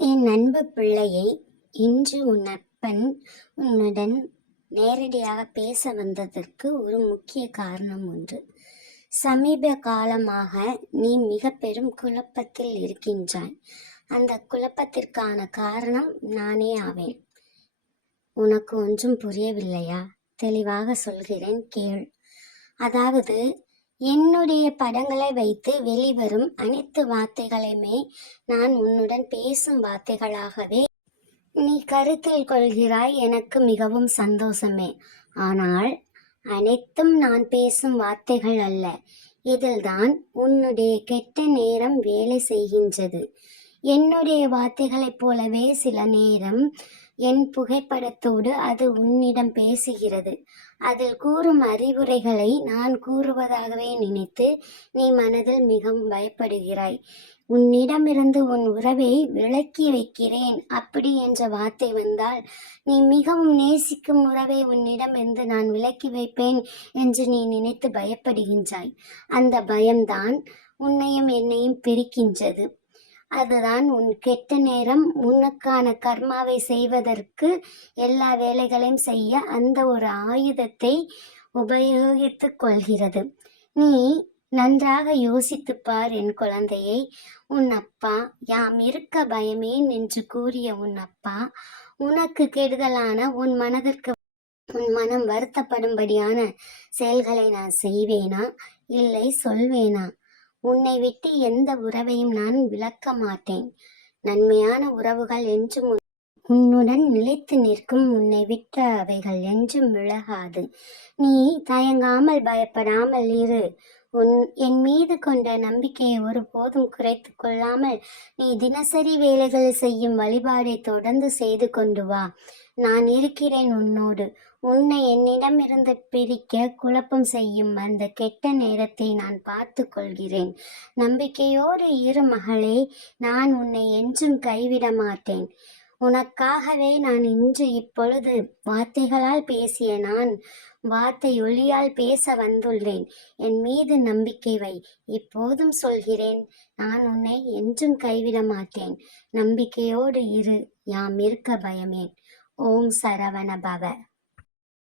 என் அன்பு பிள்ளையே, இன்று உன் அப்பன் உன்னுடன் நேரடியாக பேச வந்ததற்கு ஒரு முக்கிய காரணம் உண்டு. சமீப காலமாக நீ மிக பெரும் குழப்பத்தில் இருக்கின்றாய். அந்த குழப்பத்திற்கான காரணம் நானே ஆவேன். உனக்கு ஒன்றும் புரியவில்லையா? தெளிவாக சொல்கிறேன், கேள். அதாவது, என்னுடைய படங்களை வைத்து வெளிவரும் அனைத்து வார்த்தைகளையுமே நான் உன்னுடன் பேசும் வார்த்தைகளாகவே நீ கருத்தில் கொள்கிறாய். எனக்கு மிகவும் சந்தோஷமே. ஆனால் அனைத்தும் நான் பேசும் வார்த்தைகள் அல்ல. இதில்தான் உன்னுடைய கெட்ட நேரம் வேலை செய்கின்றது. என்னுடைய வார்த்தைகளைப் போலவே சில நேரம் என் புகைப்படத்தோடு அது உன்னிடம் பேசுகிறது. அதில் கூறும் அறிவுரைகளை நான் கூறுவதாகவே நினைத்து நீ மனதில் மிகவும் பயப்படுகிறாய். உன்னிடமிருந்து உன் உறவை விலக்கி வைக்கிறேன் அப்படி என்ற வார்த்தை வந்தால், நீ மிகவும் நேசிக்கும் உறவை உன்னிடமிருந்து நான் விலக்கி வைப்பேன் என்று நீ நினைத்து பயப்படுகின்றாய். அந்த பயம்தான் உன்னையும் என்னையும் பிரிக்கின்றது. அதுதான் உன் கெட்ட நேரம் உனக்கான கர்மாவை செய்வதற்கு, எல்லா வேலைகளையும் செய்ய அந்த ஒரு ஆயுதத்தை உபயோகித்துக் கொள்கிறது. நீ நன்றாக யோசித்துப்பார் என் குழந்தையை. உன் அப்பா யாம் இருக்க பயமேன் என்று கூறிய உன் அப்பா உனக்கு கெடுதலான உன் மனம் வருத்தப்படும்படியான செயல்களை நான் செய்வேனா? இல்லை, சொல்வேனா? உன்னை விட்டு எந்த உறவையும் நான் விலக்க மாட்டேன். நன்மையான உறவுகள் என்றும் உன்னுடன் நிலைத்து நிற்கும். உன்னை விட்ட அவைகள் என்றும் விலகாது. நீ தயங்காமல் பயப்படாமல் இரு. என் மீது கொண்ட நம்பிக்கையை ஒருபோதும் குறைத்து கொள்ளாமல் நீ தினசரி வேலைகளை செய்யும் வழிபாடை தொடர்ந்து செய்து கொண்டு வா. நான் இருக்கிறேன் உன்னோடு. உன்னை என்னிடமிருந்து பிரிக்க குழப்பம் செய்யும் அந்த கெட்ட நேரத்தை நான் பார்த்து கொள்கிறேன். நம்பிக்கையோடு இரு மகளே. நான் உன்னை என்றும் கைவிட மாட்டேன். உனக்காகவே நான் இன்று இப்பொழுது வார்த்தைகளால் பேசிய நான் வார்த்தை ஒளியால் பேச வந்துள்ளேன். என் மீது நம்பிக்கை வை. இப்போதும் சொல்கிறேன், நான் உன்னை என்றும் கைவிட மாட்டேன். நம்பிக்கையோடு இரு. யாம் இருக்க பயமேன். ஓம் சரவண பவ.